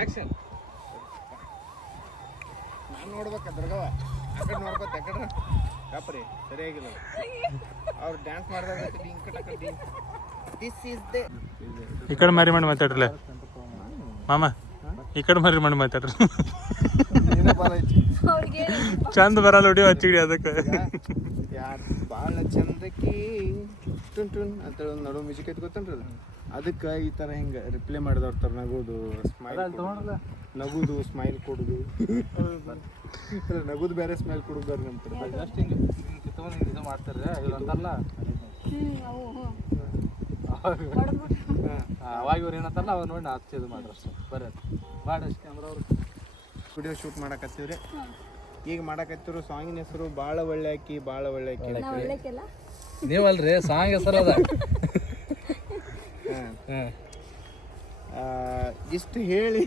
Action. ನಾನು ನೋಡ್ಬೇಕು ದುರ್ಗವ್ವ ಆ ಕಡೆ ನೋಡ್ಕೋತ ಆ ಕಡೆ ಕಾಪ್ರಿ ಸರಿಯಾಗಿಲ್ಲ ಅವ್ರು ಡ್ಯಾನ್ಸ್ ಮಾಡಿದಾಗ ದಿಸ್ ಈಸ್ ದ ಈ ಕಡೆ ಮಾರಿ ಮಾಡಿ ಮಾತಾಡ್ರಲ್ಲ ಮಾಮ, ಈ ಕಡೆ ಮಾರಿ ಮಾಡಿ ಮಾತಾಡ್ರಿ. ಚಂದ ಬರಲ್ಲ ಹೊಡಿ ಹಚ್ಚಿಡಿ ಅದಕ್ಕೆ. ಯಾರು ಭಾಳ ಚಂದಕ್ಕೆ ಟುನ್ ಟುನ್ ಅಂತ ನಡು ಮ್ಯೂಸಿಕ್ ಐತಿ ಗೊತ್ತನ್ರಿ ಅದಕ್ಕೆ ಈ ಥರ ಹಿಂಗೆ ರಿಪ್ಲೈ ಮಾಡಿದವ್ರ ನಗೋದು ಸ್ಮೈಲ್ ನಗುದು ಸ್ಮೈಲ್ ಕೊಡೋದು ನಗುದು ಬೇರೆ ಸ್ಮೈಲ್ ಕೊಡೋದು ನಮ್ಮ ಕಡೆ ಜಸ್ಟ್ ಹಿಂಗೆ ಕಿತ್ಕೊಂಡು ಹಿಂಗೆ ಇದು ಮಾಡ್ತಾರೆ ಇವ್ರು ಅಂತಾರಲ್ಲ ಅವಾಗ ಇವ್ರು ಏನಂತಾರಲ್ಲ ಅವಾಗ ನೋಡಿ ನಾವು ಇದು ಮಾಡ್ರಿ ಅಷ್ಟೇ ಬರ್ರಿ ಮಾಡಿ ಕ್ಯಾಮ್ರಾ ಅವ್ರು ವಿಡಿಯೋ ಶೂಟ್ ಮಾಡಕತ್ತೀವ್ರಿ. ಈಗ ಮಾಡಕತ್ತಿರೋ ಸಾಂಗಿನ ಹೆಸರು ಭಾಳ ಒಳ್ಳೆ ಆಕಿ ಭಾಳ ಒಳ್ಳೆ ಆಕಿ. ನೀವಲ್ರಿ ಸಾಂಗ್ ಹೆಸರು ಅದ. ಇಷ್ಟು ಹೇಳಿ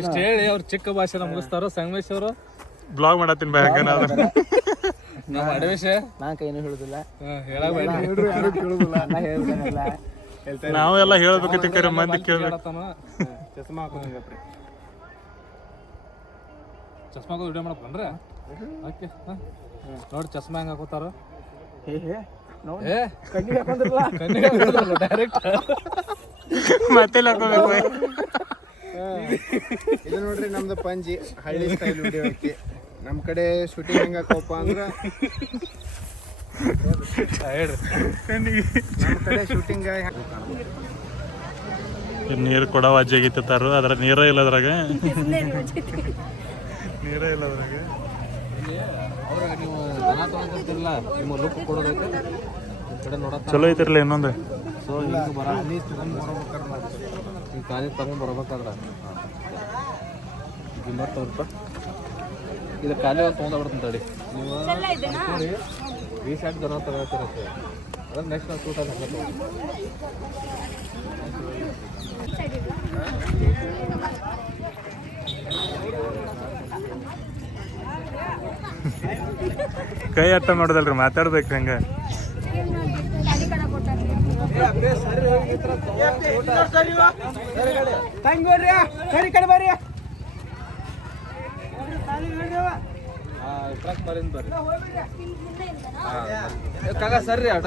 ಇಷ್ಟು ಹೇಳಿ ಅವ್ರು ಚಿಕ್ಕ ಭಾಷೆನ ಮುಗಿಸ್ತಾರೋ ಸಂಗಮೇಶ್ ಅವರು. ಬ್ಲಾಗ್ ಮಾಡತ್ತೀನಿ ಬಾ ಹಂಗ ನಮ್ಮ ಅಡವೇಶ ನಾಕ ಏನು ಹೇಳುದಿಲ್ಲ, ಯಾರು ಕೇಳುದಿಲ್ಲ, ನಾವೆಲ್ಲ ಹೇಳ್ಬೇಕೈತಿ ಕರೆ ಮಂದಿ ಕೇಳ್ಬೇಕು. ಚಸ್ಮಾ ಹಾಕೋದಂಗಪ್ರಿ ಚಸ್ಮಾ ಹಾಕೋದು ವಿಡಿಯೋ ಮಾಡಕ್ ಬಂದ್ರೆ ಓಕೆ ನೋಡಿ ಚಸ್ಮಾ ಹೆಂಗೆ ಹಾಕೋತಾರ ಡೈರೆಕ್ಟ್ ಮತ್ತೆ ಹಾಕೋಬೇಕು. ಇದು ನೋಡ್ರಿ ನಮ್ದು ಪಂಜಿ ಹಳ್ಳಿ ಸ್ಟೈಲ್ ವಿಡಿಯೋ ಐತಿ. ನಮ್ಮ ಕಡೆ ಶೂಟಿಂಗ್ ಹೆಂಗೆ ಹಾಕೋಪ್ಪ ಅಂದ್ರೆ ನಮ್ಮ ಕಡೆ ಶೂಟಿಂಗ್ ನೀರು ಕೊಡವ ಅಜ್ಜಿಗಿತ್ತಾರು ಅದ್ರ ನೀರೇ ಇಲ್ಲ ಅದ್ರಾಗ, ನೀರೇ ಇಲ್ಲ ಅದ್ರಾಗ. ಅವ್ರಾಗ ನೀವು ದನ ತೊಗೊಂಡಿರ್ತಿರಲ್ಲ ನಿಮ್ಮ ಲುಕ್ ಕೊಡೋದಕ್ಕೆ ಕಡೆ ನೋಡತ್ತ ಚಲೋ ಐತಿರ್ಲಿ ಇನ್ನೊಂದು. ಸೊ ಹಿಂಗೆ ಬರ ಅಲ್ಲಿ ತೊಗೊಂಡು ಬರಬೇಕಾದ್ರೆ ಈ ಕಾಲೇಜ್ ತಗೊಂಡು ಬರ್ಬೇಕಾದ್ರೆ ಇದು ಖಾಲಿ ಒಂದು ತೊಗೊಂಡ್ಬಿಡ್ತೀನಿ ತಡಿ ನೀವು ಈ ಸೈಡ್ ದನ ತಗೋತಿರತ್ತೆ ಅದ್ರ ನೆಕ್ಸ್ಟ್ ನಾವು ಸೂಟಾಗಿ ಹಂಗೆ ತೊಗೊಂಡು ಕೈ ಅಟ್ಟ ಮಾಡೋದಲ್ರಿ ಮಾತಾಡ್ಬೇಕು ಹಂಗ. ಕಾಗ ಸರ್ರಿ ಆಟ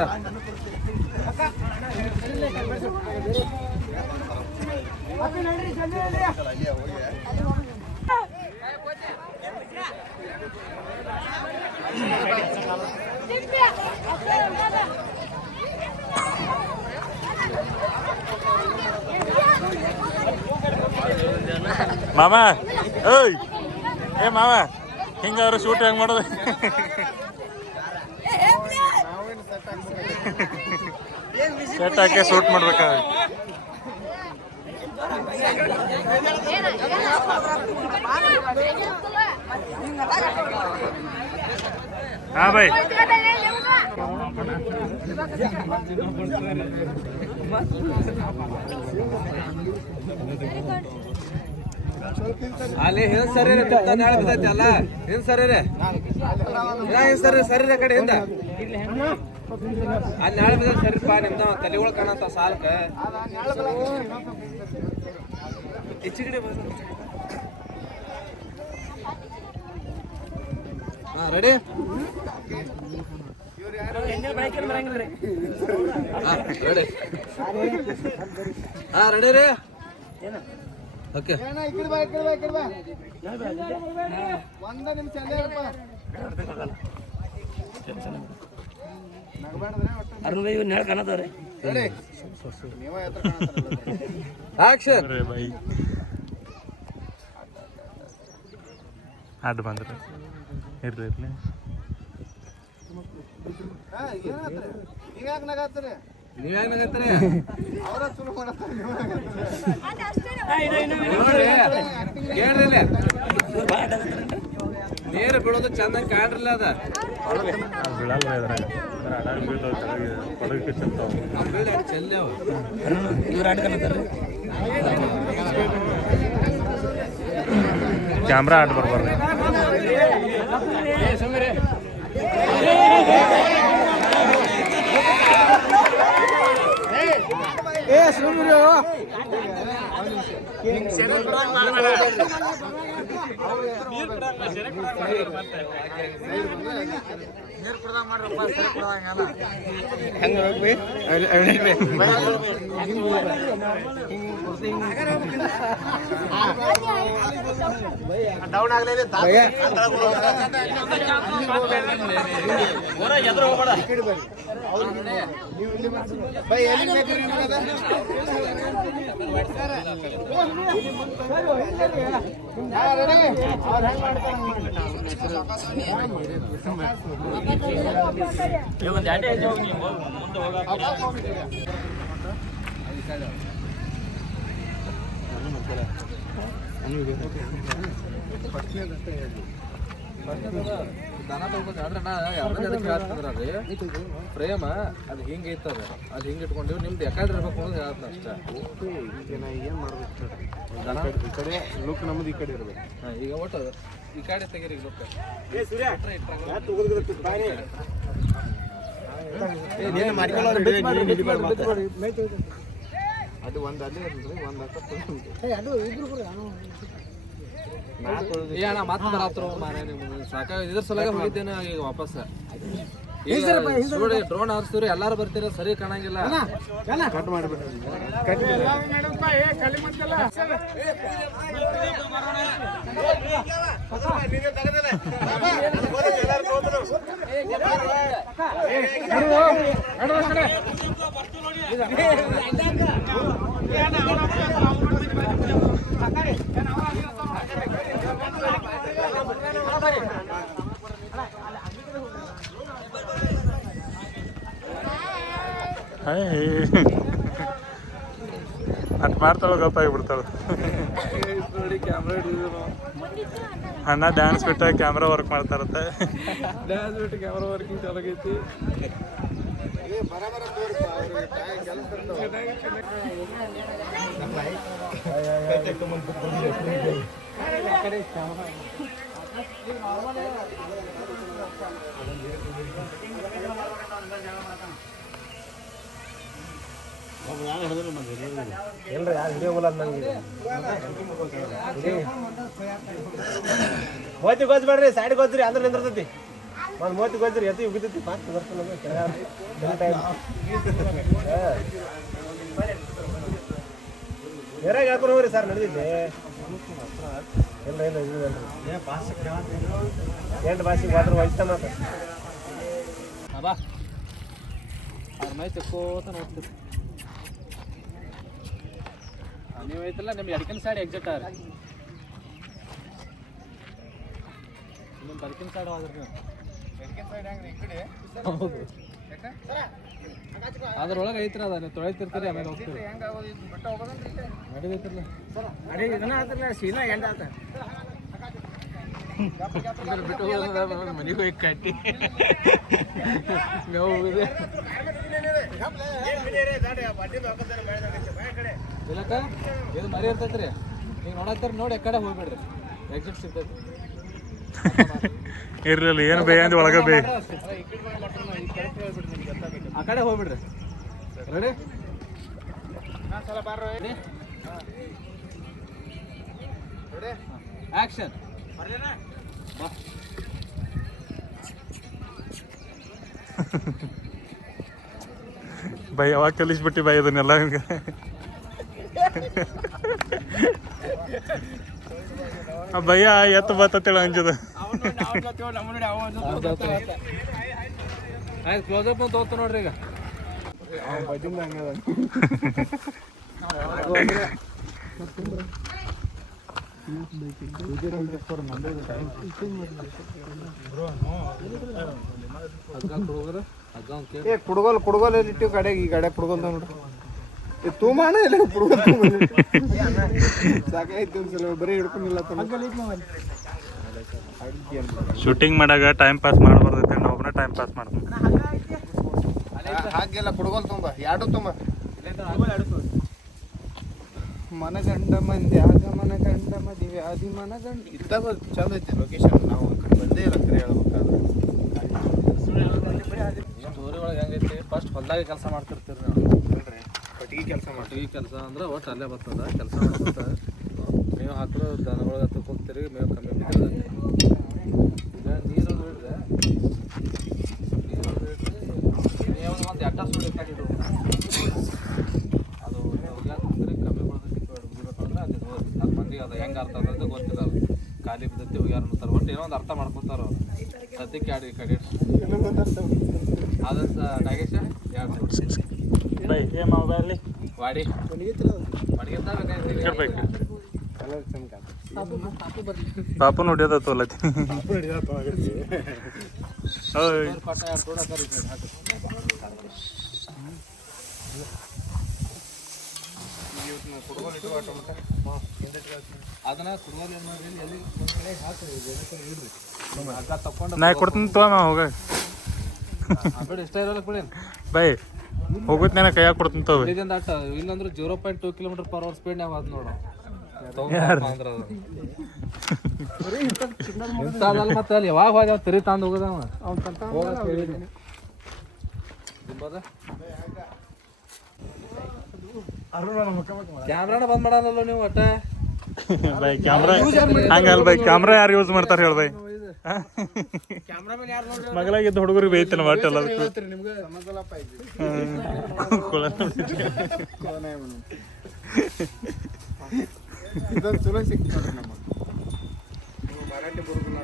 ಮಾಮ ಏಯ್ ಏ ಮಾಮ ಹಿಂಗಾದ್ರೆ ಶೂಟ್ ಹೆಂಗೆ ಮಾಡೋದು? ಸೆಟ್ ಹಾಕಿ ಶೂಟ್ ಮಾಡ್ಬೇಕಾದ್ರೆ ಹಾಂ ಬೈ. ಅಲ್ಲಿ ಹಿಂದ್ ಸರಿ ನಾಳೆ ಬಿದ್ದೈತಿ ಅಲ್ಲ ಹಿಂದ್ ಸರಿ ಹಿಂದ್ ಸರಿ ಸರಿ ಕಡೆ ಹಿಂದ ಅಲ್ಲಿ ನಾಳೆ ಬಿದ್ದ ಸರಿ ಪಾ ನಿಮ್ದ ತಲೆ ಒಳಗ್ ಕಾಣಂತ ಸಾಲ್ಕ ಹೆಚ್ಚಿಗಡೆ ಹಾ ರೆಡಿ ಹಾ ರೆಡಿ ರೀ ಓಕೆ ಒಂದ ನಿಮಿಷ ಆಕ್ಷನ್ ಬೈ ಅಡ್ಡ ಬಂದ್ರೆ ಇರ್ಲಿ ಇರ್ಲಿ. ಈಗ ನಗಾತ್ರಿ ನೀವ್ಯಾಗ ನಗತ್ತೀರಿ ಅವರ ಚಲೋ ಮಾಡತ್ತಾರೆ ಕೇಳ್ರಿ ನೀರು ಬೀಳೋದು ಚಂದಂಗೆ ಕಾಣ್ರಲ್ಲ ಅದ ಬೀಳಲ್ಲ ಇದ್ರಾಗ ಅಡಾಗ ಬೀಳ್ತಾವ ಕೆಳಗೆ ಪಡಗಕ್ಕೆ ಚೆಲ್ತಾವ. ಚೆಲ್ಲವ ಕ್ಯಾಮ್ರಾ ಆಟ ಬರ್ಬಾರ್ದು. ಹೆಂಗೆ ಹೋಗ್ಬಿ ಡೌನ್ ಆಗಲೇ ದನ ತಗೋದು ಆದ್ರೆ ನಾ ಹೇಳ್ತಿದ್ರಿ ಪ್ರೇಮ ಅದು ಹಿಂಗೆ ಐತದ ಅದು ಹಿಂಗೆ ಇಟ್ಕೊಂಡಿವಿ ನಿಮ್ದು ಯಾಕಡೆ ಇರ್ಬೇಕು ಅನ್ನೋದು ಹೇಳ್ತ ಅಷ್ಟೇ. ಈಗ ನಾ ಏನು ಮಾಡ್ಬೇಕು ದನ ಈ ಕಡೆ ಲುಕ್ ನಮ್ದು ಈ ಕಡೆ ಇರ್ಬೇಕು. ಈಗ ಒಟ್ಟು ಈ ಕಡೆ ತೆಗೀರಿ ಈಗ ಲುಕ್ ಅದು ಒಂದು ಅಲ್ಲೇ ಇರ್ತದೆ ಒಂದು ಅಣ್ಣ ಮತ್ತೆ ಬರತ್ರು ಮಾರೇ ನೀವು ಸಾಕಾಗ ಇದ್ರ ಸಲಗ ಹೋಗಿದ್ದೇನೆ ಈಗ ವಾಪಸ್. ಡ್ರೋನ್ ಹಾರಿಸ್ತೀವ್ರಿ ಎಲ್ಲಾರು ಬರ್ತೀರ ಸರಿ ಕಾಣಂಗಿಲ್ಲ. ಕಟ್ ಮಾಡಿಬಿಟ್ರಿ ಅಟ್ ಮಾಡ್ತಾಳ ಗೊತ್ತಾಗಿಬಿಡ್ತಾಳ. ಅಣ್ಣ ಡ್ಯಾನ್ಸ್ ಬಿಟ್ಟು ಕ್ಯಾಮ್ರಾ ವರ್ಕ್ ಮಾಡ್ತಾರತ್ತೆ. ಡ್ಯಾನ್ಸ್ ಬಿಟ್ಟು ಕ್ಯಾಮ್ರಾ ವರ್ಕಿಂಗ್ ಚಲಾಗೈತಿ. ಎಲ್ರಿ ಯಾರು ಹಿಡಿಯೋಲ್ಲ ನಂಗೆ ಮೋತಿ ಗೊಜ್ಬೇಡ್ರಿ ಸೈಡ್ ಗೊಜ್ರಿ ಅಂದ್ರೆ ನಿಂದಿರ್ತೈತಿ. ಒಂದು ಮೋತಿ ಗೊಜ್ರಿ ಎತ್ತಿ ಉಗಿತೈತಿ ಫಾಸ್ಟ್ ಬರ್ತದೆ. ಬೇರೆ ಹಾಕೊಂಡು ಹೋಗ್ರಿ ಸರ್ ನಡೆದಿದ್ದೆ. ಇಲ್ಲ ಇಲ್ಲ ಇಲ್ರಿ ಎಂಟು ಭಾಷೆಗೆ ಮಾತ್ರ ವಹಿಸ್ತಾ ಮಾತ್ರ ಬಾ ಅವ್ರ ಮೈ ತೆಕ್ಕೋತ ನೋಡ್ತೀರಿ. ನೀವು ಐತಲ್ಲ ನಿಮ್ಗೆ ಎಡಕಿನ ಸೈಡ್ ಎಕ್ಸಿಟ್ ಆರಿ ನಿಮ್ಮ ಬಲಕಿನ ಸೈಡ್ ಹೋದ್ರಿ ನೀವು. ಹೌದು ಅದ್ರೊಳಗೆ ಐತ್ರಿ ಅದ ನೀವು ತೊಳಿತಿರ್ತೀರಿ ಆಮೇಲೆ ಹೋಗ್ತೀರಿ ನಡೀತೈತಿರ್ಲ ಬಿಟ್ಟು ಮನೆಗೆ ಹೋಗಿ ಕಟ್ಟಿ ಮೇವು ಇದೆ ಇಲ್ಲಕ್ಕ ಇದು ಮರಿ ಇರ್ತೈತ್ರಿ. ಈಗ ನೋಡತ್ತೀರಿ ನೋಡಿ ಆ ಕಡೆ ಹೋಗ್ಬಿಡ್ರಿ ಎಕ್ಸಿಟ್ ಸಿಗ್ತೈತಿ. ಇರ್ಲಿಲ್ಲ ಏನು ಬೇ ಅಂದ್ ಒಳಗೆ ಬೇ ಆ ಕಡೆ ಹೋಗ್ಬಿಡ್ರಿ. ರೆಡಿ ಆಕ್ಷನ್ ಬೈ ಯಾವಾಗ ಕಲಿಸ್ಬಿಟ್ಟು ಬೈ ಅದನ್ನೆಲ್ಲ ಹಿಂಗೆ. ಭಯ್ಯ ಎತ್ತು ಬತ್ತೇಳ ಅಂಜದ. ಆಯ್ತು ಕ್ಲೋಸಪ್ ಅಂತ ಹೋಗ್ತಾ ನೋಡ್ರಿ ಈಗ. ಕುಡ್ಗೋಲ್ ಇಟ್ಟಿವ್ ಕಡೆಗೆ ಈ ಕಡೆ ಕುಡ್ಗೋಲ್ ನೋಡ್ರಿ ತೂಮಾನ ಇಲ್ಲ ಕುಡ್ಗೋಲ್ ಸಾಕಾಯ್ತು ಒಂದ್ಸಲ ಬರೀ ಹಿಡ್ಕೊಂಡಿಲ್ಲ. ಶೂಟಿಂಗ್ ಮಾಡಾಗ ಟೈಮ್ ಪಾಸ್ ಮಾಡಬಾರ್ದೈತೆ ನಾವು ಒಬ್ಬನೇ ಟೈಮ್ ಪಾಸ್ ಮಾಡ್ತೀನಿ. ಹಾಗೆಲ್ಲ ಕುಡ್ಗೋಲ್ ತುಂಬ ಎರಡು ತುಂಬ ಮನಗಂಡ ಮಂದಿ ಆಗ ಮನಗಂಡ ಮದುವೆ ಆದಿ ಮನಗಂಡ ಇದ್ದಾಗ ಚಂದ ಐತಿ ಲೊಕೇಶನ್. ನಾವು ಬಂದೇ ಇಲ್ಲ ಕರೆ ಹೇಳ್ಬೇಕಾದ್ರೆ. ಸ್ಟೋರಿ ಒಳಗೆ ಹೆಂಗೈತಿ ಫಸ್ಟ್ ಹೊಲ್ದಾಗ ಕೆಲಸ ಮಾಡ್ತಿರ್ತೀರಿ ನೀವು ಕಟ್ಟಿಗೆ ಒಟ್ಟಿಗೆ ಕೆಲಸ ಮಾಡಿ ಈ ಕೆಲಸ ಅಂದ್ರೆ ಒಟ್ಟು ಅಲ್ಲೇ ಬರ್ತದ ಕೆಲಸ ಮಾಡ್ಕೊತ ಮೇವು ಹಾಕಿದ್ರೆ ದನಗಳು ಹತ್ತಕ್ಕೆ ಹೋಗ್ತೀರಿ ಮೇವು ಕಮ್ಮಿ ಬಿದ್ದದ ಈಗ ನೀರು ಹಿಡಿದ್ರೆ ನೀವು ಒಂದು ಎಟ್ಟ ಸುಳಿ ಕಟ್ಟಿಡು ಅದು ಹೋಗ್ಯಾಕ್ರಿ ಕಮ್ಮಿ ಬರ್ತೈತಿ ಬಿಡ್ಬೇಕಂದ್ರೆ ಅದು ಹೋಗಿ ಅದು ಮಂದಿಗೆ ಅದು ಹೆಂಗೆ ಅರ್ಥ ಅಂತ ಗೊತ್ತಿಲ್ಲ ಅದು ಖಾಲಿ ಬಿದ್ದೈತಿ ಹೋಗ್ಯಾರ ಅಂತಾರೆ ಒಟ್ಟು ಏನೋ ಒಂದು ಅರ್ಥ ಮಾಡ್ಕೊತಾರ ಅವ್ರು ಸದ್ಯಕ್ಕೆ ಆಡಿ ಕಡೆ ಆದಂತ ನಾಗೇಶ ಬೈ ಏನು ಅಲ್ಲಿ ವಾಡಿ ಕಲರ್ ಚಂದ ಪಾಪು ನೋಡ್ಯದ ತೋಲತ್ತೀನಿ ಅದನ್ನ ಕುಡುವಲ್ಲಿ ಎಲ್ಲಿ ಹಾಕ್ರಿ ಹಗ್ಗ ತಕೊಂಡು ನಾ ಕೊಡ್ತೀನಿ ತೋ ಹೋಗ ಬಿಡಿ ಇಷ್ಟ ಇರೋಲ್ಲ ಬಿಡಿ ಬೈ ಹೋಗುತ್ತೆ ನಾನು ಕೈಯಾಗ ಕೊಡ್ತೀನಿ ತೋ ಇಲ್ಲಿಂದ ಅಟ್ಟ ಇಲ್ಲಂದ್ರೆ 0.2 km/h ಸ್ಪೀಡ್ನಾಗ ಹೋದ್ ನೋಡು ಮತ್ತೆ ಅಲ್ಲಿ ಯಾವಾಗ ಹೋದ ತಿರಿ ತಂದು ಹೋಗದವ ಕ್ಯಾಮ್ರಾನ ಬಂದ್ ಮಾಡಲ್ಲ ನೀವು ಒಟ್ಟ ಬೈ ಕ್ಯಾಮ್ರಾ ಹಂಗಲ್ಲ ಬೈ ಕ್ಯಾಮ್ರಾ ಯಾರು ಯೂಸ್ ಮಾಡ್ತಾರೆ ಹೇಳ ಬೈ ಮಗಳಾಗಿದ್ದ ಹುಡುಗರಿಗೆ ಬೇಯ್ತಾನೆ ಒಟ್ಟು ಎಲ್ಲದಕ್ಕೂ ನಿಮ್ಗೆ ಸಮಜಲಪ್ಪ ಇದೊಂದು ಚಲೋ ಸಿಕ್ತು ನೋಡ್ರಿ ನಮಗೆ ಮರಾಠಿ ಬರುದಿಲ್ಲ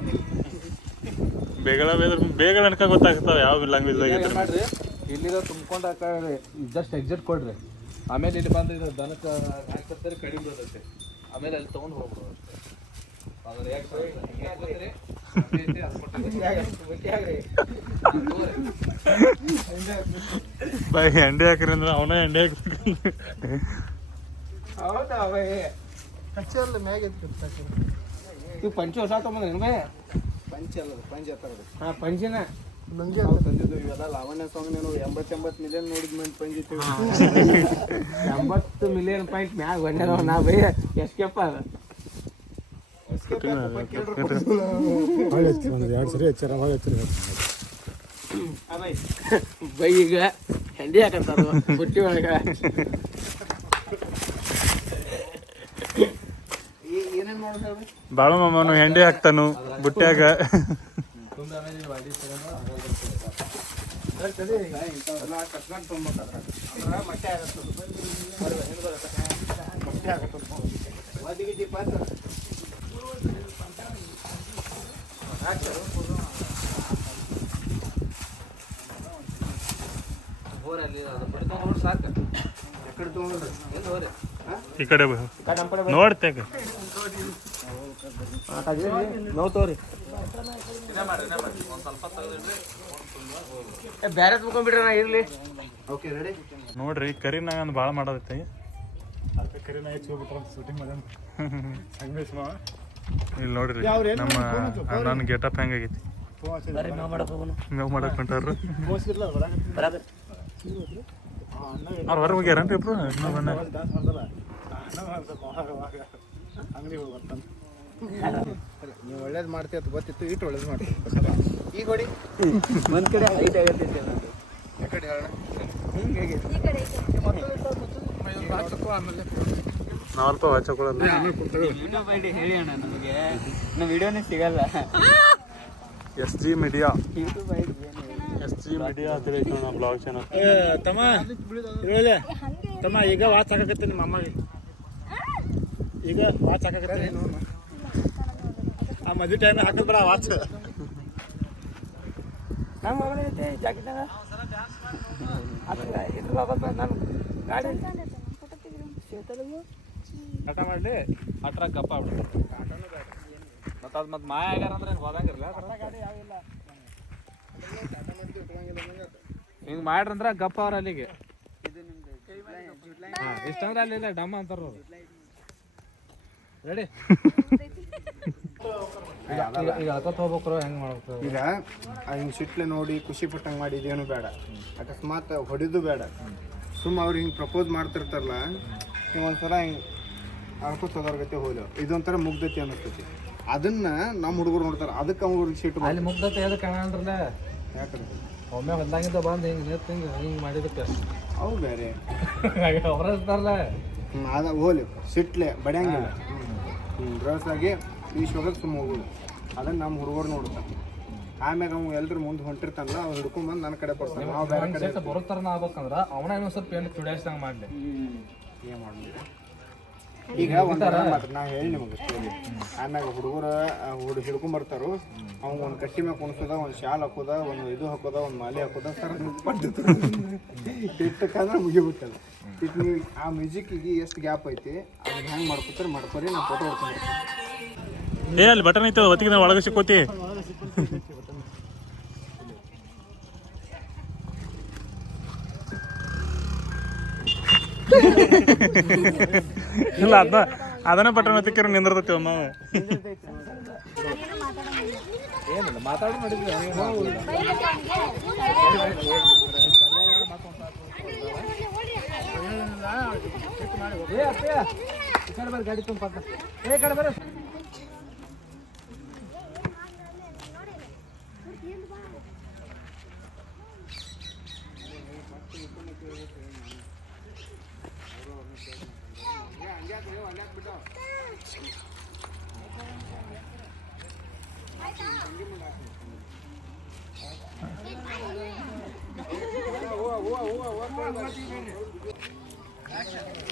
ಬೇಗ ಅನ್ಕ ಗೊತ್ತಾಗ್ತಾವ ಯಾವ ಲ್ಯಾಂಗ್ವೇಜ್ ಏನ್ ಮಾಡ್ರಿ ಇಲ್ಲಿದ ತುಂಬ್ಕೊಂಡು ಜಸ್ಟ್ ಎಕ್ಸಿಟ್ ಕೊಡ್ರಿ ಆಮೇಲೆ ಇಲ್ಲಿ ಬಂದು ಇದು ದನಕ್ಕೆ ಹಾಕಿರ್ತಾರೆ ಕಡಿಮೆ ಬೀಳ್ತೈತೆ ಆಮೇಲೆ ಅಲ್ಲಿ ತೊಗೊಂಡು ಹೋಗ್ಬೋದು ಅಷ್ಟೇ ಬೈ ಎಂಡೆ ಹಾಕ್ರಿ ಅಂದ್ರೆ ಅವನ ಎಂಡೆ ಹಾಕ್ಬೇಕು ಹೌದಾ ಕಚ್ಚಲ್ಲ ಮ್ಯಾಗ ಇವು ಪಂಚಿ ಹೊಸ ತೊಗೊಂಡ್ರಿ ಬೇ ಪಂಚ ಅಲ್ಲ ಪಂಚ ಎತ್ತರದು ಹಾಂ ಪಂಚಿನ ನಂಗೆ ತಂದಿದ್ದು ಇವೆಲ್ಲ ಲಾವಣ್ಯ ಸಾಂಗ್ ನೀನು 80 ಮಿಲಿಯನ್ ನೋಡಿದ ಮಂದಿ ಪಂಜಿತ್ತು 80 ಮಿಲಿಯನ್ ಪಾಯಿಂಟ್ ಮ್ಯಾಗ ಬಂದ ನಾ ಬೈ ಎಸ್ಕೇಪ್ ಅದ ಬೈ ಈಗ ಹೆಂಡಿ ಹಾಕಂತಾರ ಬುಟ್ಟಿ ಒಳಗ ಏನೇನು ನೋಡಿದ್ರೆ ಬಾಳು ಮಾಮನು ಹೆಂಡಿ ಹಾಕ್ತಾನು ಬುಟ್ಟ್ಯಾಗ ಕಟ್ಕೊಂಡು ತೊಗೊಂಡ್ಬೇಕಾದ್ರೆ ಮೊಟ್ಟೆ ಆಗುತ್ತೆ ಹೋರಲ್ಲಿ ಅದು ಬಿಡ್ಕೊಂಡು ಸಾಕು ಎಕಡೆ ತೊಗೊಂಡ್ರಿ ಎಲ್ಲಿ ಹೋರಿ ಈ ಕಡೆ ನೋಡ್ತೇಗ ನೋವು ತೋರಿ ಒಂದು ಸ್ವಲ್ಪ ತೆಗೆದಿಡ್ರಿ ಬೇರೆ ತುಂಬ್ಕೊಂಡ್ಬಿಡ್ರಿ ನಾ ಇರಲಿ ಓಕೆ ರೆಡಿ ನೋಡ್ರಿ ಕರಿನಾಗ ಒಂದು ಭಾಳ ಮಾಡೋದೈತಿ ಇಲ್ಲಿ ನೋಡ್ರಿ ನಮ್ಮ ನನ್ನ ಗೆಟಪ್ ಹೆಂಗಾಗೈತಿ ಮೇವು ಮಾಡಕ್ ಹೊಂಟಾರ ಅವ್ರು ಹೊರಗೆ ಹೋಗ್ಯಾರನ್ರಿ ಇಬ್ರು ನೀವು ಒಳ್ಳೇದು ಮಾಡ್ತೀವಿ ಅಂತ ಗೊತ್ತಿತ್ತು ಇಟ್ಟು ಒಳ್ಳೇದು ಮಾಡ್ತೀವಿ ಈಗ ಹೊಡಿ ಒಂದ್ ಕಡೆ ಹೈಟ್ ಆಗತ್ತೈತಿ ಯಾಕಡೆ ಹೇಳೋಣ ನಾವಲ್ಪ ಹಚ್ಚಕೊಳ್ಳಲ್ಲ ಯೂಟ್ಯೂಬ್ ಐಡಿ ಹೇಳಿ ಅಣ್ಣ ನಮಗೆ ನಮ್ಮ ವಿಡಿಯೋನೇ ಸಿಗಲ್ಲ SG media YouTube ID SG media ಅಂತ ಹೇಳಿ ನಮ್ಮ ಬ್ಲಾಗ್ ಚಾನಲ್ ತಮ್ಮ ಈಗ ವಾಚ್ ಹಾಕಕತ್ತೆ ನಿಮ್ಮ ಅಮ್ಮಗೆ ಈಗ ವಾಚ್ ಹಾಕಕತ್ತೆ ಆ ಮದುವೆ ಟೈಮ್ ಹಾಕಿದ್ ಬರ ವಾಚ್ ನಮ್ಮ ಮೊಬೈಲ್ ಐತೆ ಜಾಕೆಟ್ನಾಗ ಇದು ಬಾಬಾ ನಾನು ಗಾಡಿ ಕಟ ಮಾಡಲಿ ಅಟ್ರಾಗ ಗಪ್ಪ ಆಗ್ಬಿಡುತ್ತೆ ಮತ್ತು ಅದು ಮತ್ತೆ ಮಾಯ ಆಗ್ಯಾರ ಅಂದ್ರೆ ಹೋದಂಗಿರಲ್ಲ ಗಾಡಿ ಯಾವಿಲ್ಲ ಹಿಂಗೆ ಮಾಡ್ರಂದ್ರೆ ಗಪ್ಪ ಅವ್ರ ಅಲ್ಲಿಗೆ ಹಾಂ ಇಷ್ಟಂದ್ರೆ ಅಲ್ಲಿಲ್ಲ ಡಮ್ಮ ಅಂತಾರ ಅವ್ರು ರೆಡಿ ಈಗ ಅಳ್ಕೊತ ಹೋಗ್ಬೇಕ್ರು ಹೆಂಗೆ ಮಾಡ್ಬೇಕು ಈಗ ಹಿಂಗೆ ಸಿಟ್ಲೆ ನೋಡಿ ಖುಷಿ ಪಟ್ಟಂಗೆ ಮಾಡಿದೇನು ಬೇಡ ಅಕಸ್ಮಾತ್ ಹೊಡಿದು ಬೇಡ ಸುಮ್ಮ ಅವ್ರು ಹಿಂಗೆ ಪ್ರಪೋಸ್ ಮಾಡ್ತಿರ್ತಾರಲ್ಲ ನೀವು ಒಂದ್ಸಲ ಹಿಂಗೆ ಅಳ್ಕೊತ ಹೋಗೋರ್ಗತ್ತೆ ಹೋಗ್ಲು ಇದೊಂಥರ ಮುಗ್ಧತೆ ಅನ್ನಿಸ್ತೈತಿ ಅದನ್ನ ನಮ್ಮ ಹುಡುಗರು ನೋಡ್ತಾರೆ ಅದಕ್ಕೆ ಅವ್ರಿಗೆ ಸಿಟ್ಟು ಅಲ್ಲಿ ಮುಗ್ಧತೆ ಎದಕ್ಕೆ ಕಾಣಲ್ರಲ್ಲ ಯಾಕಂದ್ರೆ ಒಮ್ಮೆ ಹೊಲ್ದಾಗಿಂದ ಬಂದು ಹಿಂಗೆ ನಿಂತು ಹಿಂಗೆ ಮಾಡಿದಕ್ಕೆ ಅವು ಬೇರೆ ಅವ್ರ ಇರ್ತಾರಲ್ಲ ಅದ ಹೋಲಿ ಸಿಟ್ಲೆ ಬಡಿಯಂಗಿಲ್ಲ ಡ್ರೆಸ್ಸಾಗಿ ಈಶ್ ಹೋಗೋದು ಸುಮ್ಮ ಹೋಗೋದು ಅದನ್ನು ನಮ್ಮ ಹುಡುಗರು ನೋಡ್ತಾರೆ. ಆಮ್ಯಾಗ ಅವ್ನು ಎಲ್ರು ಮುಂದೆ ಹೊಂಟಿರ್ತಾನಲ್ಲ ಅವ್ರು ಹಿಡ್ಕೊಂಡ್ಬಂದು ನನ್ನ ಕಡೆ ಬರ್ತಾನೆ. ನಾವು ಬೇರೆ ಕಡೆ ಬರೋತ್ತಾರ ಆಗ್ಬೇಕಂದ್ರೆ ಅವನ ಇನ್ನೊಂದು ಸ್ವಲ್ಪ ಏನು ಚುಡಾಯಿಸ್ದಂಗೆ ಮಾಡಲಿ. ಏನು ಮಾಡಲಿ ಈಗ ಒಂದು ಮಾತ್ರ ನಾ ಹೇಳಿ ನಿಮಗೆ ಸ್ಟೋರಿ. ಆಮ್ಯಾಗ ಹುಡುಗರು ಹಿಡ್ಕೊಂಬರ್ತಾರು. ಅವ್ನು ಒಂದು ಕಟ್ಟಿ ಮ್ಯಾಗ ಕುಣಿಸೋದ, ಒಂದು ಶಾಲ್ ಹಾಕೋದ, ಒಂದು ಇದು ಹಾಕೋದ, ಒಂದು ಮಾಲೆ ಹಾಕೋದ ಸರ್ ಇಟ್ಟಕ್ಕಂದ್ರೆ ಮುಗಿಬಿಟ್ಟಲ್ಲ. ಇಟ್ಟು ನೀವು ಆ ಮ್ಯೂಸಿಕ್ಕಿಗೆ ಎಷ್ಟು ಗ್ಯಾಪ್ ಐತಿ ಅದನ್ನ ಹೆಂಗೆ ಮಾಡ್ಕೊತಾರೆ ಮಾಡ್ಕೊರಿ. ನಾ ಫೋಟೋ ಹೊಡ್ತೀನಿ. ಏ ಅಲ್ಲಿ ಬಟನ್ ಐತೆ ಒತ್ತಿಗೆ ನಾವು ಒಳಗೆ ಸಿಕ್ಕೋತಿ. ಇಲ್ಲ ಅದನ್ನ ಬಟನ್ ಒತ್ತಿಕ್ಕಿರ ನಿಂದಿರ್ತೈತಿ ನಾವು. ಏನಿಲ್ಲ ಮಾತಾಡಿ ಮಾಡಿದ್ವಿ. ಏ ಅಪ್ಪ ಈ ಕಡೆ ಬರ್ರಿ ಗಾಡಿ ತುಂಬ ಏ ಕಡೆ ಬರ್ರಿ.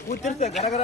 ಕೂತಿರ್ತೆ ಗರಗರ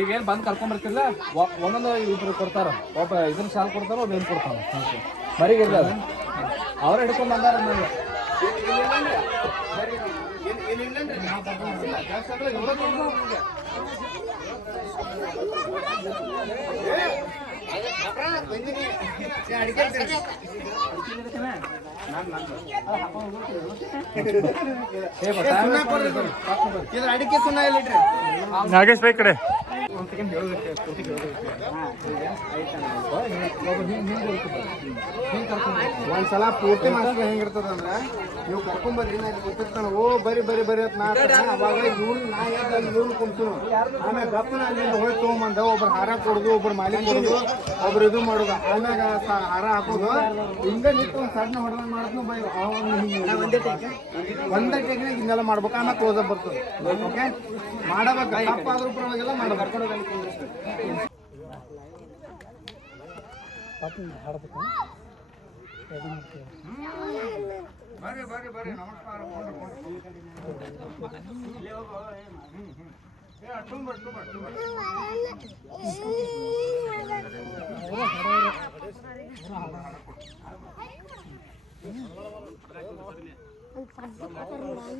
ಈಗೇನು ಬಂದು ಕರ್ಕೊಂಬರ್ತಿಲ್ಲ. ಒಂದೊಂದು ಇಬ್ರು ಕೊಡ್ತಾರ. ಒಬ್ಬ ಇದನ್ನ ಶಾಲ್ ಕೊಡ್ತಾರ, ಒಬ್ಬ ಏನು ಕೊಡ್ತಾನ ಮರಿಗಿರ್ಲ ಅವ್ರ ಹಿಡ್ಕೊಂಡ್ ಬಂದಾರ. ಅಡಿಕೆ ಸುಣ್ಣ ಇಲ್ಲಿಟ್ರಿ ನಾಗೇಶ್ ಬೈ ಕಡೆ ಒಂದ್ಸಲ ಪೂರ್ತಿ ಮಾಸ್ಟರ್ ಹೆಂಗಿರ್ತದ ಅಂದ್ರ ನೀವು ಕರ್ಕೊಂಬರ್ರಿ ನಾ ಗೊತ್ತಿರ್ತಾನ. ಓ ಬರಿ ಬರಿ ಬರಿ ಅಂತ ನಾ ಅವಾಗ ಇವ್ನು ಕುಂತು ಆಮ್ಯಾಗ ಗಪ್ಪನ ಅಲ್ಲಿಂದ ಹೋಗಿ ತೊಗೊಂಬಂದ ಒಬ್ರು ಹಾರ ಕೊಡುದು, ಒಬ್ರು ಮಾಲಿ ಕೊಡುದು, ಒಬ್ರು ಇದು ಮಾಡುದು, ಆಮ್ಯಾಗ ಹಾರ ಹಾಕೋದು. ಹಿಂಗ ನಿಂತು ಒಂದು ಸಣ್ಣ ಹೊಡೆದಂಗ ಮಾಡಿದ್ನು ಬೈ ಒಂದೇ ಟೇಕ್ನಾಗ ಹಿಂಗೆಲ್ಲ ಮಾಡ್ಬೇಕು. ಆಮ್ಯಾಗ ಕ್ಲೋಸ್ ಅಪ್ ಬರ್ತದೆ. ಓಕೆ ಮಾಡಬೇಕು, ತಪ್ಪಾದ್ರೂ ಪರವಾಗಿಲ್ಲ ಮಾಡಬೇಕು. ಬರ್ರಿ ಬರ್ರಿ ಬರ್ರಿ ನಮಸ್ಕಾರ.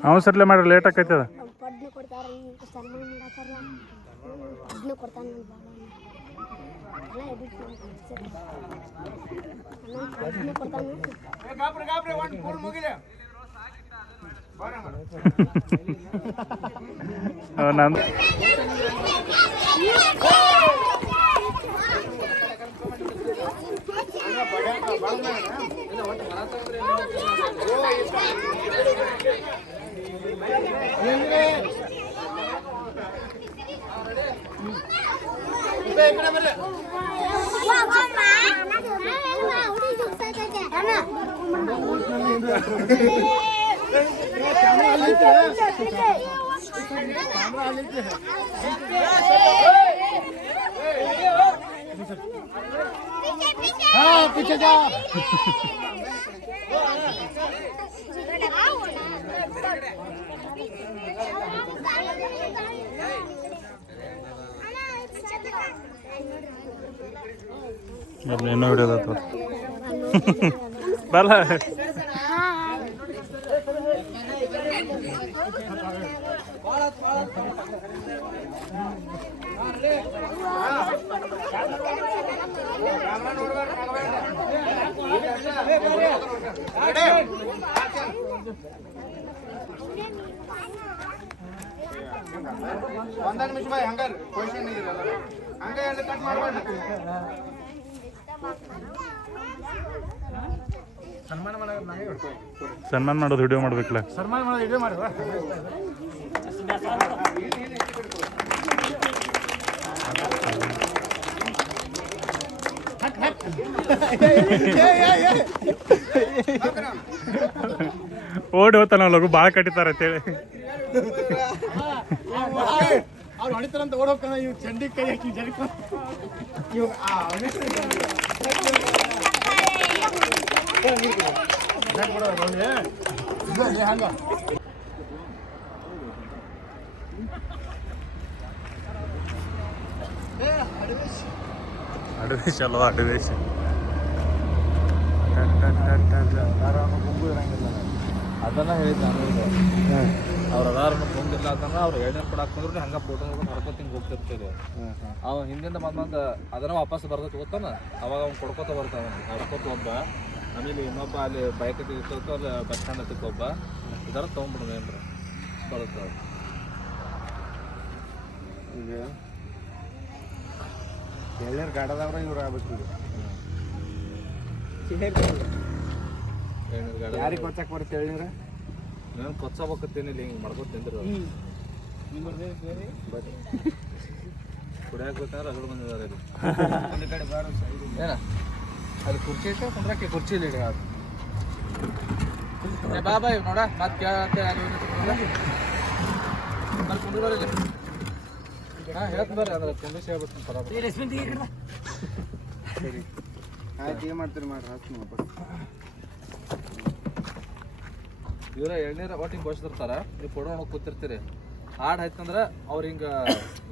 ಅವ್ನು ಸರ್ಲೆ ಮಾಡ್ರಿ ಲೇಟ್ ಆಕೈತದ. ನಂದು पीछे जा। ಇನ್ನೂ ಹಿಡಿಯೋದತ್ತು ಬಲ್ಲ ಒಂದ ನಿಮಿಷ ಬಾಯ್ ಹಂಗಾರ ಕ್ವಶನ್ ಇರಲ್ಲ ಹಂಗ ಎರಡು ಕಟ್ ಮಾಡಬೇಡ ಸನ್ಮಾನ ಮಾಡೋದು ವಿಡಿಯೋ ಮಾಡ್ಬೇಕಲ್ಲ ಸನ್ಮಾನ ಮಾಡೋದು ವಿಡಿಯೋ ಮಾಡುವ ಓಡಿ ಹೋಗ್ತಾನ ಲಗು ಭಾಳ ಕಟ್ಟಿತಾರ ಅಂತೇಳಿ ಅವ್ರು ಹೊಡಿತಾರಂತ ಓಡೋಕ ಇವ್ ಚಂಡಿ ಕೈ ಹಾಕಿ ಜಡಿಕ ಇವ್ ಹಂಗ ಅಡವೇಶ್ ಅಲ್ವ ಅಡವೇಶ್ ಅದನ್ನ ಹೇಳಿದ್ ನಾನು ಅವ್ರ ಅದಾರನ್ನು ಬಂದಿಲ್ಲ ಅಂತಂದ್ರೆ ಅವ್ರು ಎಣ್ಣೆ ಕೊಡಾಕಂದ್ರೆ ಹಂಗೆ ಫೋಟೋ ಹೊಡ್ಕೊತ ಹಿಂಗೆ ಹೋಗ್ತಿರ್ತೀರಿ ಅವ ಹಿಂದಿಂದ ಬಂದ ಅದನ್ನ ವಾಪಸ್ ಬರ್ತೈತಿ ಗೊತ್ತಾನ ಅವಾಗ ಅವ್ನು ಕೊಡ್ಕೋತ ಬರ್ತಾವ ಹೊಡ್ಕೋತ ಒಬ್ಬ ಆಮೇಲೆ ಇನ್ನೊಬ್ಬ ಅಲ್ಲಿ ಬೈಕ್ ಇರ್ತೈತೆ ಅಲ್ಲಿ ಬಸ್ ಸ್ಟ್ಯಾಂಡ್ ಹತ್ತಕ್ಕೆ ಒಬ್ಬ ಇದರ ತೊಗೊಂಡ್ಬಿಡೋದು ಏನ್ರ ಬರುತ್ತೆ ಈಗ ಎಲ್ಲರ ಗಾಡದವ್ರ ಇವ್ರು ಆಗ್ಬೇಕು ಯಾರಿಗೆ ಕೊಚ್ಚಕ್ಕೆ ಬರುತ್ತೆ ಹೇಳಿದ್ರೆ ನಾನು ಕೊಚ್ಚಬೇಕತ್ತೇನಿಲ್ಲ ಹಿಂಗೆ ಮಾಡ್ಕೊತ ತಿಂದ್ರು ಕುಡಿಯಾಕ ಬೇಕಂದ್ರೆ ರಗಡ್ ಬಂದಿದ್ದಾರೆ ಇಲ್ಲಿ ಕಡೆ ಬಾರ ಏನ ಅಲ್ಲಿ ಕುರ್ಚಿ ಐತೆ ಕುಂದ್ರಕ್ಕೆ ಕುರ್ಚಿ ಇಲ್ಲ ಬಾ ಬಾಯ್ ನೋಡ ಮತ್ತೆ ಕೇಳತ್ತೆ ಅಲ್ಲಿ ಕುಂದ್ರ ಬರಲಿ ಹಾಂ ಹೇಳ್ತೀನಿ ಬರ್ರಿ ಅದ್ರ ಕುಂದಿಸಿ ಹೇಳ್ಬಿಟ್ಟು ಬರೋದು ಸರಿ ಆಯ್ತು ಏನು ಮಾಡ್ತೀರಿ ಮಾಡ್ರಿ ಹಾಕ್ತೀನಿ ವಾಪಸ್ ಇವರ ಎಳ್ನೀರು ಒಟ್ಟು ಹಿಂಗೆ ಬಸ್ತಿರ್ತಾರ ನೀವು ಫೋಟೋ ನೋಡೋಕೆ ಕೂತಿರ್ತೀರಿ ಹಾಡು ಆಯ್ತಂದ್ರೆ ಅವ್ರು ಹಿಂಗೆ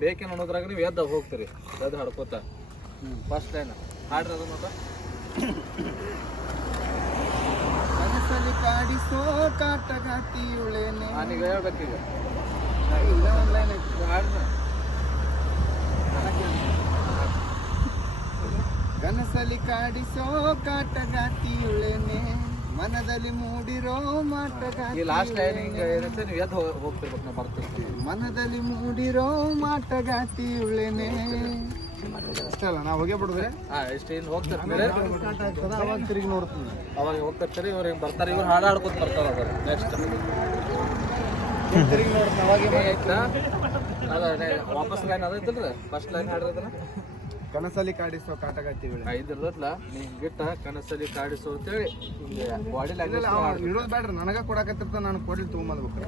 ಬೇಕೇನು ಅನ್ನೋದ್ರಾಗ ನೀವು ಎದ್ದು ಹೋಗ್ತೀರಿ ಎದ್ದು ಹಾಡ್ಕೋತ ಫಸ್ಟ್ ಲೈನ್ ಹಾಡ್ರಿ ಅದು ಮತ್ತೆ ಕನಸಲ್ಲಿ ಕಾಡಿಸೋ ಕಾಟಗಾತಿಯುಳೇನೆ ನಾನೀಗ ಹೇಳ್ಬೇಕೀಗ ಇಲ್ಲ ಒಂದು ಲೈನ್ ಐತಿ ಹಾಡ್ನ ಕನಸಲ್ಲಿ ಕಾಡಿಸೋ ಕಾಟಗಾತಿಯುಳೇನೆ ಮನದಲ್ಲಿ ಮೂಡಿರೋ ಮಾಟಗಾತಿ ಈ ಲಾಸ್ಟ್ ಲೈನ್ ಹಿಂಗೆ ಏನಂತ ನೀವು ಎದ್ದು ಹೋಗ್ತಿರ್ಬೇಕು ನಾವು ಬರ್ತಿರ್ತೀವಿ ಮನದಲ್ಲಿ ಮೂಡಿರೋ ಮಾಟಗಾತಿಯುಳೇನೆ ಅಷ್ಟೇ ಅಲ್ಲ ನಾವು ಹೋಗೇ ಬಿಡುದ್ರೆ ಹಾಂ ಎಷ್ಟು ಇನ್ನು ಹೋಗ್ತಿರ್ತೀರಿ ಅವಾಗ ತಿರುಗಿ ನೋಡ್ತೀನಿ ಅವಾಗ ಹೋಗ್ತಿರ್ತೀರಿ ಇವ್ರು ಹಿಂಗೆ ಬರ್ತಾರೆ ಇವ್ರು ಹಾಡು ಹಾಡ್ಕೊತ ಬರ್ತಾರೆ ಅದ್ರ ನೆಕ್ಸ್ಟ್ ತಿರುಗಿ ನೋಡ್ತೀನಿ ಅವಾಗ ಆಯ್ತಾ ಅದ ವಾಪಸ್ ಲೈನ್ ಅದೈತಲ್ರಿ ಫಸ್ಟ್ ಲೈನ್ ಹಾಡ್ರದನ್ನ ಕನಸಲ್ಲಿ ಕಾಡಿಸೋ ಕಾಟಗಾತಿಯುಳೆ ಇದ್ರದಲ್ಲ ನೀ ಗಿಟ್ಟ ಕನಸಲ್ಲಿ ಕಾಡಿಸು ಅಂತೇಳಿ ಬಾಡಿ ಲ್ಯಾಂಗ್ವೇಜ್ ಇರೋದು ಬೇಡ್ರಿ ನನಗ ಕೊಡಕತ್ತಿರ್ತ ನಾನು ಕೊಡ್ಲಿ ತೊಗೊಂಬಂದ್ಬೇಕು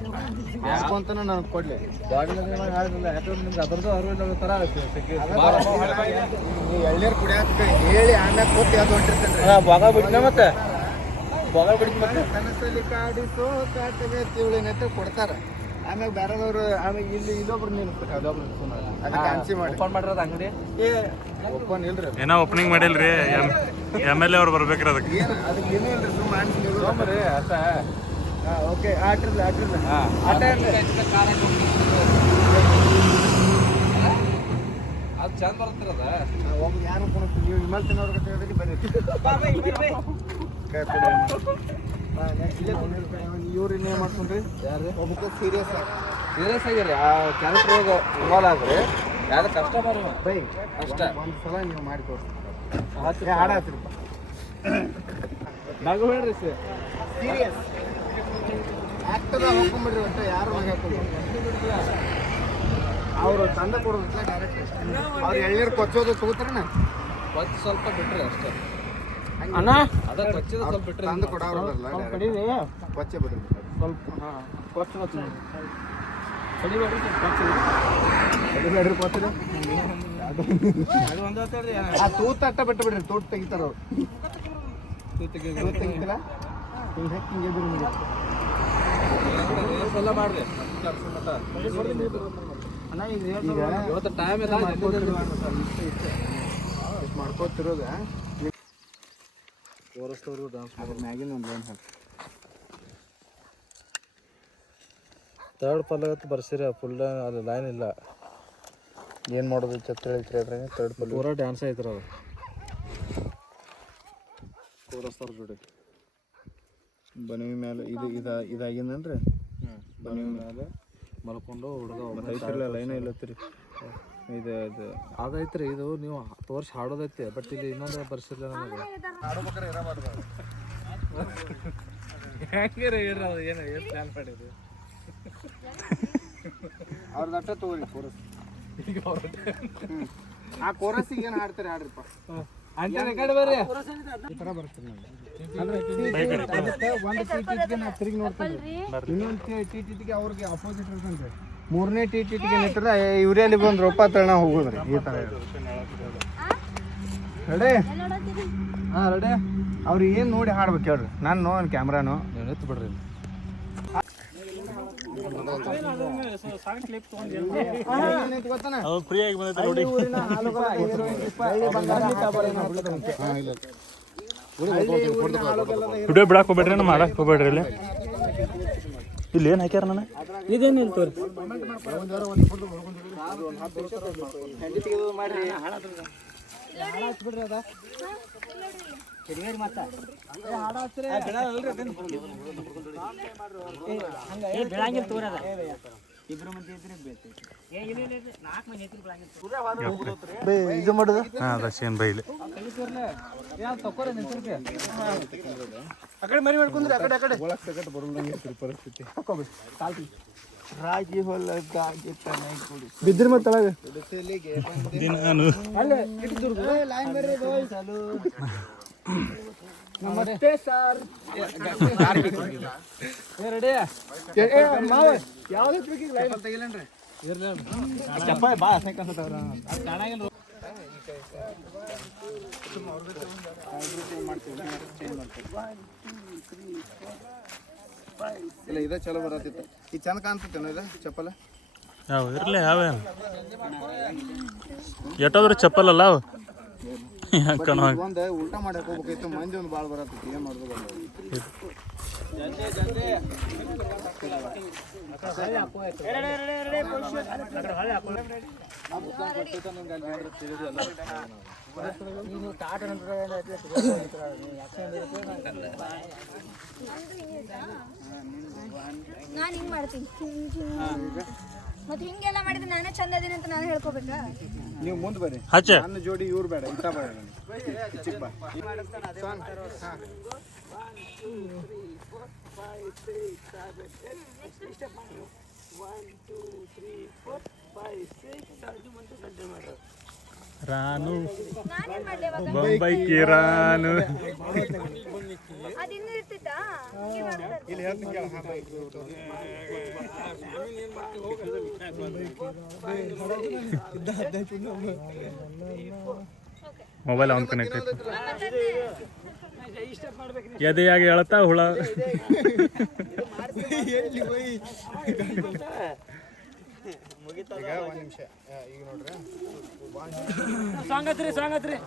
ಯಾಕೋ ಅಂತ ನನಗೆ ಕೊಡ್ಲಿ ಬಾಡಿ ಲ್ಯಾಂಗ್ವೇಜ್ ಹಾಡಿಲ್ಲ ಯಾಕಂದ್ರೆ ನಿಮ್ಗೆ ಅದ್ರದ್ದು ಅರಿವಿಲ್ಲ ಥರ ನೀವು ಎಳ್ನೀರು ಕುಡಿಯಾಕ ಹೇಳಿ ಆಮ್ಯಾಗ ಕೊಟ್ಟು ಯಾವ್ದು ಹೊಂಟಿರ್ತೇನೆ ಭಾಗ ಬಿಡ್ನ ಮತ್ತೆ ಭಾಗ ಬಿಡ್ತು ಮತ್ತೆ ಕನಸಲ್ಲಿ ಕಾಡಿಸೋ ಕಾಟಗಾತಿಯುಳೆ ಅಂತ ಕೊಡ್ತಾರ ಆಮ್ಯಾಗ ಬೇರೆದವ್ರು ಆಮೇಲೆ ಇಲ್ಲಿ ಇಲ್ಲೊಬ್ರು ನಿಲ್ಸ್ಬೇಕು ಅದೊಬ್ರು ಅದಕ್ಕೆ ಅನ್ಸಿ ಮಾಡಿ ಓಪನ್ ಮಾಡಿರೋದು ಅಂಗಡಿ ಏ ಓಪನ್ ಇಲ್ರಿ ಏನೋ ಓಪನಿಂಗ್ ಮಾಡಿಲ್ರಿ MLA ಅವ್ರು ಬರ್ಬೇಕ್ರಿ ಅದಕ್ಕೆ ಏನು ಅದಕ್ಕೆ ಏನೂ ಇಲ್ರಿ ಸುಮ್ಮನೆ ಅನ್ಸಿ ತೊಗೊಂಬರ್ರಿ ಅಷ್ಟ ಹಾಂ ಓಕೆ ಆಟ್ರಲ್ಲ ಆಟ ಅದು ಚಂದ ಬರ್ತಿರದ ಒಬ್ಬ ಯಾರು ಕೊಡ್ತೀವಿ ನೀವು ವಿಮಲ್ ತಿನ್ನೋರ್ ಕತೆ ಹೇಳಿದ್ರೆ ಬನ್ನಿ ಇವ್ರು ಇನ್ನೇನು ಮಾಡ್ಕೊಂಡ್ರಿ ಯಾರು ಒಬ್ಬಕ್ಕೆ ಸೀರಿಯಸ್ ಸೀರಿಯಸ್ ಆಗಿರಿ ಆ ಕ್ಯಾರೆಕ್ಟರ್ ಇನ್ವಾಲ್ವ್ ಆಗ್ರಿ ಯಾರು ಕಸ್ಟಮರ್ ಬೈ ಅಷ್ಟ ಒಂದು ಸಲ ನೀವು ಮಾಡಿ ತೋರಿಸ್ರಿ ಹಾಡ ಹತ್ತಿರಪ್ಪ ನಗು ಹೇಳ್ರಿ ಸೀರಿಯಸ್ ಆ್ಯಕ್ಟರ್ ಹಾಕೊಂಡ್ಬಿಡ್ರಿ ಒಟ್ಟು ಯಾರು ಮಗ ಹಾಕೊಂಡ್ಬಿಡ್ರಿ ಅವರು ತಂದ ಕೊಡೋದಿಲ್ಲ ಡೈರೆಕ್ಟ್ ಅವ್ರು ಎಳ್ನೀರು ಕೊಚ್ಚೋದು ತಗೋತಾರಣ್ಣ ಕೊಚ್ಚ ಸ್ವಲ್ಪ ಬಿಟ್ರಿ ಅಷ್ಟೇ ಅಣ್ಣ ಅದ ಕೊಚ್ಚಿದ ಸ್ವಲ್ಪ ಬಿಟ್ರಿ ತಂದು ಕೊಡೋರಲ್ಲ ಕೊಚ್ಚೆ ಬಿಡ್ರಿ ಸ್ವಲ್ಪ ಹಾಂ ಕೊಚ್ಚ ಆ ತೂತ ಅಟ್ಟ ಬಿಟ್ಟು ಬಿಡ್ರಿ ತೋಟ ತೆಗಿತಾರ ಅವ್ರು ತೂತ ತೆಗಿತಿಲ್ಲ ಹಿಂಗೆ ಹಿಂಗೆ ಎದುರು ನಿಮಗೆ ಎಲ್ಲ ಮಾಡ್ರಿ ಮಟ್ಟ ಇವತ್ತು ಟೈಮ್ ಇಲ್ಲ ಮಾಡ್ಕೋತಿರೋದ ತೋರಿಸ್ತವ್ರು ಡಾನ್ಸ್ ಅದ್ರ ಮ್ಯಾಗಿನ ಒಂದು ಲೈನ್ ಹಾಕಿ ತರ್ಡ್ ಪಲ್ಲಗತ್ತು ಬರ್ಸಿರಿ ಫುಲ್ ಅಲ್ಲಿ ಲೈನ್ ಇಲ್ಲ ಏನು ಮಾಡೋದು ಚತ್ರ ಹೇಳ್ತೀರಿ ಅದ್ರಾಗ ತರ್ಡ್ ಪಲ್ಲು ಪೂರಾ ಡ್ಯಾನ್ಸ್ ಐತ್ರ ಅದು ತೋರಿಸ್ತಾರ ಜೋಡಿ ಬನವಿ ಮೇಲೆ ಇದಾಗಿಂದನ್ರಿ ಬನವಿ ಮೇಲೆ ಮಲ್ಕೊಂಡು ಹುಡುಗ ಐತಿರಲ್ಲ ಲೈನ ಇಲ್ಲತ್ತೀರಿ ಇದು ಅದೈತ್ರಿ ಇದು ನೀವು ತೋರಿಸಿ ಹಾಡೋದೈತಿ ಬಟ್ ಇಲ್ಲಿ ಇನ್ನೊಂದು ಬರ್ಸಿಲ್ಲ ನಮಗೆ ಹೆಂಗೆ ಏನು ಪ್ಲ್ಯಾನ್ ಮಾಡಿರಿ ಅವ್ರದ್ದು ಅಟ್ಟ ತಗೋರಿ ಕೋರಸ್ ಆ ಕೋರಸ್ಸಿಗೆ ಏನು ಹಾಡ್ತಾರೆ ಹಾಡ್ರಿಪ್ಪ ಅಂತ ಕಡೆ ಬರ್ರಿ ಈ ಥರ ಬರ್ತೀನಿ ನಾನು ಒಂದು ಟಿಟಿಗೆ ನಾ ತಿರುಗಿ ನೋಡ್ತೀನಿ ಇನ್ನೊಂದು ಟಿಟಿಗೆ ಅವ್ರಿಗೆ ಅಪೋಸಿಟ್ ಇರ್ತಂತೆ ಮೂರನೇ ಟಿಟಿಗೆ ನಿಂತ್ರೆ ಇವ್ರಲ್ಲಿ ಬಂದು ರೊಪ್ಪ ತಳ್ಳ ಹೋಗೋದ್ರಿ ಈ ಥರ ರೆಡಿ ಹಾಂ ರೆಡಿ ಅವ್ರು ಏನು ನೋಡಿ ಹಾಡ್ಬೇಕು ಹೇಳ್ರಿ ನಾನು ನೋಡೋಣ ಕ್ಯಾಮ್ರಾನು ನೀವು ಎತ್ತು ಬಿಡ್ರಿ ಫ್ರೀ ಆಗಿ ಬಂದೈತೆ ನೋಡಿ ವಿಡಿಯೋ ಬಿಡಕ್ಕೆ ಹೋಗ್ಬೇಡ್ರಿ ನಾನು ಮಾಡಕ್ಕೆ ಹೋಗ್ಬೇಡ್ರಿ ಇಲ್ಲಿ ಏನು ಹಾಕ್ಯಾರ ನಾನು ಇದೇನಿಲ್ಲ ತೋರಿ ಬೆಳಂಗಿಲ್ಲ ತೋರದ ಇಬ್ರು ಮಂದಿ ಇದು ಮಾಡೋದು ಹಾಂ ದರ್ಶನ್ ಬೈಲಿ ಆ ಕಡೆ ಮರಿ ಮಾಡ್ಕೊಂಡ್ರಿ ಆ ಕಡೆ ಒಳಗೆ ಬರೋಲ್ಲ ಪರಿಸ್ಥಿತಿ ರಾಗಿ ಹೊಲದಾಗಿ ಬಿದ್ದಿರ ಮತ್ತೆ ಒಳಗೆ ನಾನು ನಮಸ್ತೆ ಸರ್ ರೆಡಿ ಮಾವ ಯಾವ್ದು ಬೇಕೀಗ ಲೈವ್ ತೆಗಿಲೇನ್ರಿ ಚಪ್ಪ ಬಾ ಅಸೈಕ್ ಅನ್ಸತ್ತವ್ರ ಇಲ್ಲ ಇದ ಚಲೋ ಬರತ್ತಿತ್ತು ಈ ಚಂದ ಕಾಣ್ತೈತೇನೋ ಇದು ಚಪ್ಪಲ ಯಾವ ಇರಲಿ ಯಾವೇ ಎಷ್ಟಾದ್ರೂ ಚಪ್ಪಲ್ ಅಲ್ಲ ಅವು ಒಂದು ಉಲ್ಟಾ ಮಾಡಿ ಹಾಕೋಬೇಕೈತೆ ಮಂದಿ ಒಂದು ಭಾಳ ಬರತ್ತೈತಿ ಏನು ಮಾಡೋದು ನಾನು ಹಿಂಗೆ ಮಾಡ್ತೀನಿ ಮತ್ತೆ ಹಿಂಗೆಲ್ಲ ಮಾಡಿದ್ರೆ ನಾನೇ ಚಂದ ಅದೀನಿ ಅಂತ ನಾನು ಹೇಳ್ಕೊಬೇಕಾ ನೀವು ಮುಂದೆ ಬರ್ರಿ ಹಚ್ಚ ನನ್ನ ಜೋಡಿ ಇವ್ರು ಬೇಡ ಇಂಥ ಬೇಡ ಚಿಕ್ಕ ಬಾ ರಾನು ನಾನೇನ್ ಮಾಡ್ಲಿ ಇವಾಗ ಬೊಂಬೈ ಕಿರಾನು ಅದು ಇನ್ನೂ ಇರ್ತಿತ್ತಾ ಹಿಂಗೆ ಮಾಡ್ತಾರೆ ಇಲ್ಲಿ ಹೇಳ್ತೀನಿ ಕೇಳ ಮೊಬೈಲ್ ಅವ್ನು ಕನೆಕ್ಟ್ ಐತಿ ಎದೆಯಾಗಿ ಹೇಳ್ತಾ ಹುಳ ಈಗ ಒಂದು ನಿಮಿಷ ಈಗ ನೋಡ್ರಿ ಸಾಂಗ್ ಹತ್ರಿ